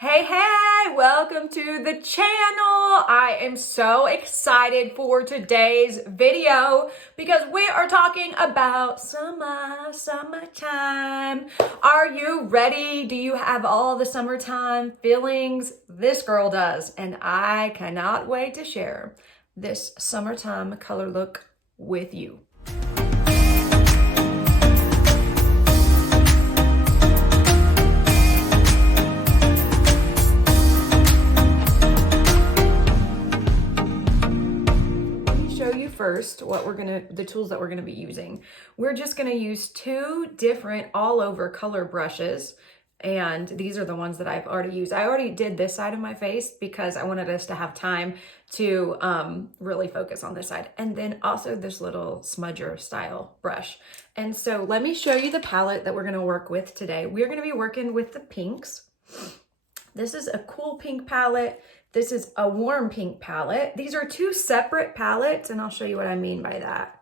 Hey, welcome to the channel. I am so excited for today's video because we are talking about summertime. Are you ready? Do you have all the summertime feelings? This girl does, and I cannot wait to share this summertime color look with you. First, the tools that we're gonna be using. We're just gonna use two different all over color brushes, and these are the ones that I've already used. I already did this side of my face because I wanted us to have time to really focus on this side, and then also this little smudger style brush. And so let me show you the palette that we're gonna work with today. We're gonna be working with the pinks. This is a cool pink palette. This is a warm pink palette. These are two separate palettes, and I'll show you what I mean by that.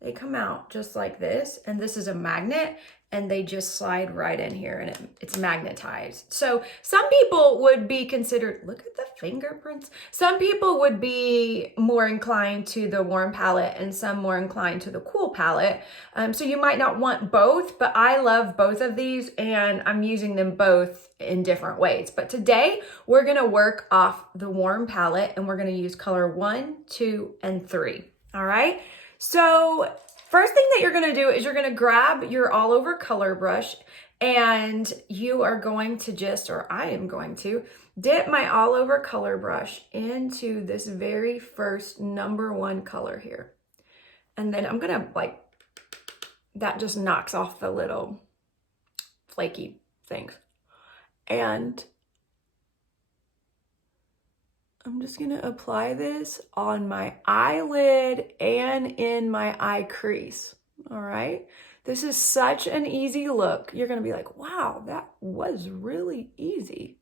They come out just like this, and this is a magnet, and they just slide right in here, and it's magnetized. So some people would be considered, look at the fingerprints. Some people would be more inclined to the warm palette and some more inclined to the cool palette. So you might not want both, but I love both of these, and I'm using them both in different ways. But today we're gonna work off the warm palette, and we're gonna use color 1, 2, and 3. All right, so first thing that you're gonna do is you're gonna grab your all over color brush, and you are going to I am going to dip my all over color brush into this very first number 1 color here. And then I'm gonna that just knocks off the little flaky things. And I'm just gonna apply this on my eyelid and in my eye crease, all right? This is such an easy look. You're gonna be like, wow, that was really easy.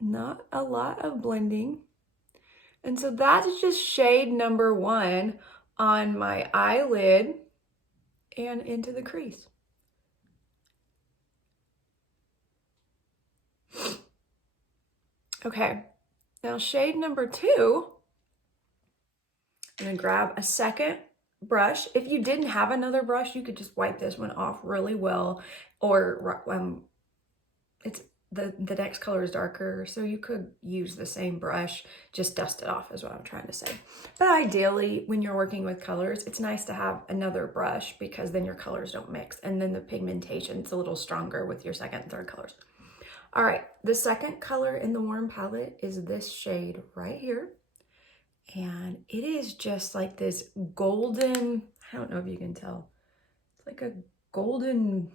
Not a lot of blending. And so that's just shade number 1 on my eyelid and into the crease. Okay, now shade number 2, I'm gonna grab a second brush. If you didn't have another brush, you could just wipe this one off really well, or the next color is darker, so you could use the same brush, just dust it off is what I'm trying to say. But ideally, when you're working with colors, it's nice to have another brush because then your colors don't mix, and then the pigmentation's a little stronger with your second and third colors. All right, the second color in the warm palette is this shade right here. And it is just like this golden, I don't know if you can tell. It's like a golden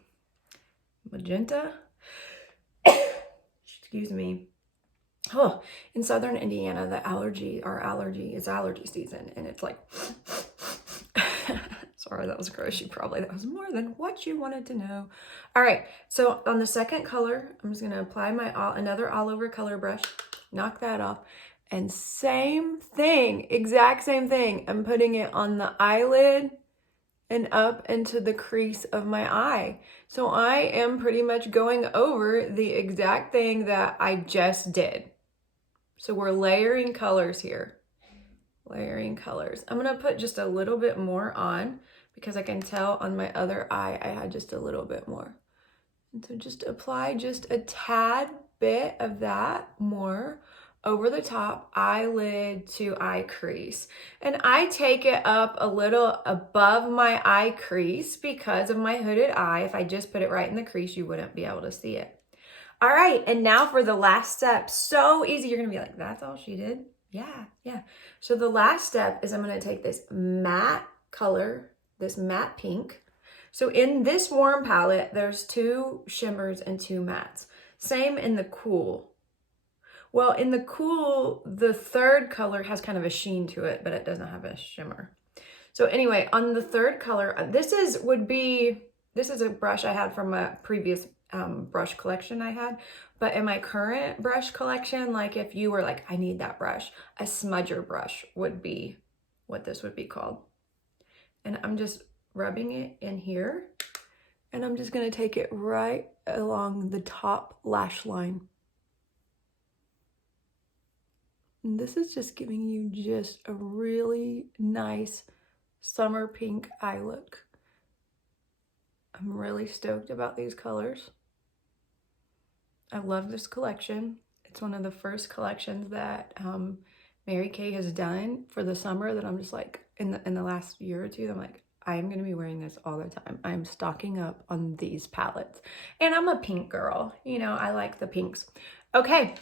magenta. Excuse me. Oh, in Southern Indiana, our allergy is allergy season. And it's like, sorry, that was gross. That was more than what you wanted to know. All right, so on the second color, I'm just gonna apply another all over color brush, knock that off, and same thing, exact same thing. I'm putting it on the eyelid and up into the crease of my eye. So I am pretty much going over the exact thing that I just did. So we're layering colors here. Layering colors. I'm gonna put just a little bit more on because I can tell on my other eye I had just a little bit more. And so just apply just a tad bit of that more over the top, eyelid to eye crease. And I take it up a little above my eye crease because of my hooded eye. If I just put it right in the crease, you wouldn't be able to see it. All right, and now for the last step. So easy, you're gonna be like, that's all she did? Yeah. So the last step is I'm gonna take this matte color, this matte pink. So in this warm palette, there's 2 shimmers and 2 mattes. Same in the cool. Well, in the cool, the third color has kind of a sheen to it, but it doesn't have a shimmer. So anyway, on the third color, this is a brush I had from a previous brush collection I had. But in my current brush collection, like if you were like, I need that brush, a smudger brush would be what this would be called. And I'm just rubbing it in here, and I'm just gonna take it right along the top lash line. And this is just giving you just a really nice summer pink eye look. I'm really stoked about these colors. I love this collection. It's one of the first collections that Mary Kay has done for the summer that I'm just like, in the last year or two, I'm like, I'm gonna be wearing this all the time. I'm stocking up on these palettes. And I'm a pink girl, you know, I like the pinks. Okay,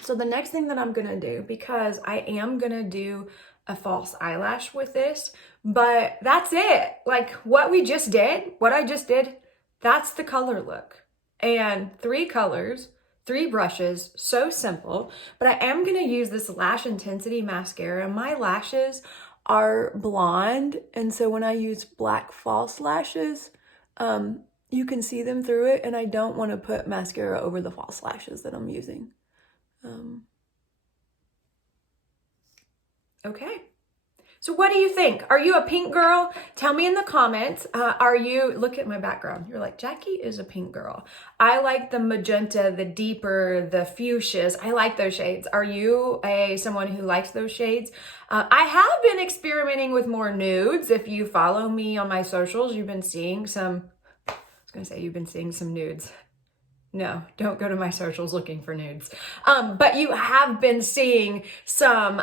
so the next thing that I'm gonna do, because I am gonna do a false eyelash with this, but that's it. Like what I just did, that's the color look. And 3 colors, 3 brushes, so simple. But I am gonna use this Lash Intensity mascara. My lashes are blonde, and so when I use black false lashes, you can see them through it, and I don't want to put mascara over the false lashes that I'm using. Okay. So what do you think? Are you a pink girl? Tell me in the comments. Look at my background. You're like, Jackie is a pink girl. I like the magenta, the deeper, the fuchsias. I like those shades. Are you someone who likes those shades? I have been experimenting with more nudes. If you follow me on my socials, you've been seeing some, you've been seeing some nudes. No, don't go to my socials looking for nudes. But you have been seeing some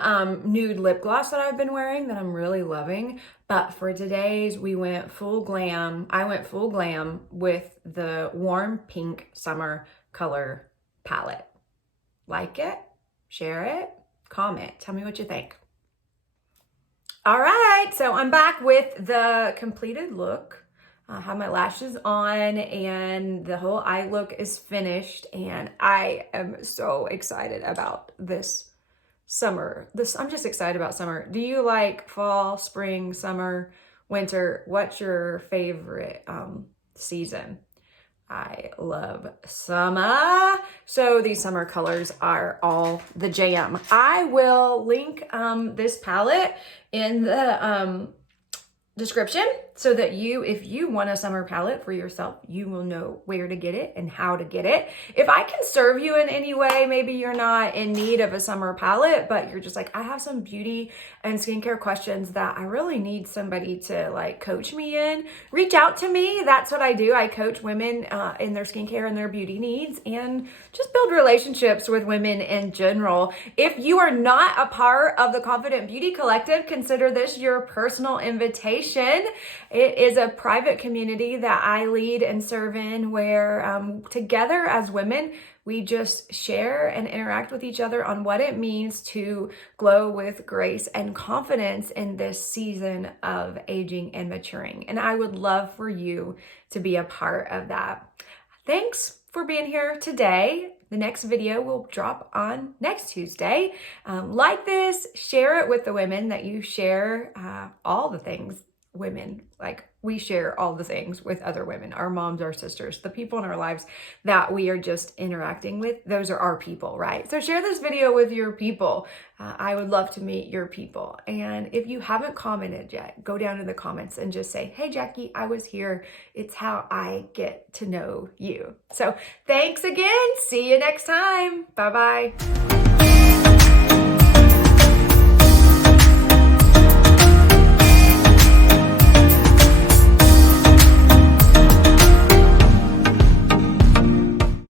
nude lip gloss that I've been wearing that I'm really loving. But for today's, we went full glam. I went full glam with the warm pink summer color palette. Like it, share it, comment, tell me what you think. All right, so I'm back with the completed look. I have my lashes on and the whole eye look is finished, and I am so excited about this summer. I'm just excited about summer. Do you like fall, spring, summer, winter? What's your favorite season? I love summer. So these summer colors are all the jam. I will link this palette in the description so that if you want a summer palette for yourself, you will know where to get it and how to get it. If I can serve you in any way, maybe you're not in need of a summer palette, but you're just like, I have some beauty and skincare questions that I really need somebody to like coach me in, reach out to me. That's what I do. I coach women in their skincare and their beauty needs, and just build relationships with women in general. If you are not a part of the Confident Beauty Collective, consider this your personal invitation. It is a private community that I lead and serve in, where together as women, we just share and interact with each other on what it means to glow with grace and confidence in this season of aging and maturing. And I would love for you to be a part of that. Thanks for being here today. The next video will drop on next Tuesday. Like this, share it with the women that you share all the things women, like we share all the things with other women, our moms, our sisters, the people in our lives that we are just interacting with. Those are our people, right? So share this video with your people. I would love to meet your people. And if you haven't commented yet, go down in the comments and just say, hey, Jackie, I was here. It's how I get to know you. So thanks again. See you next time. Bye-bye.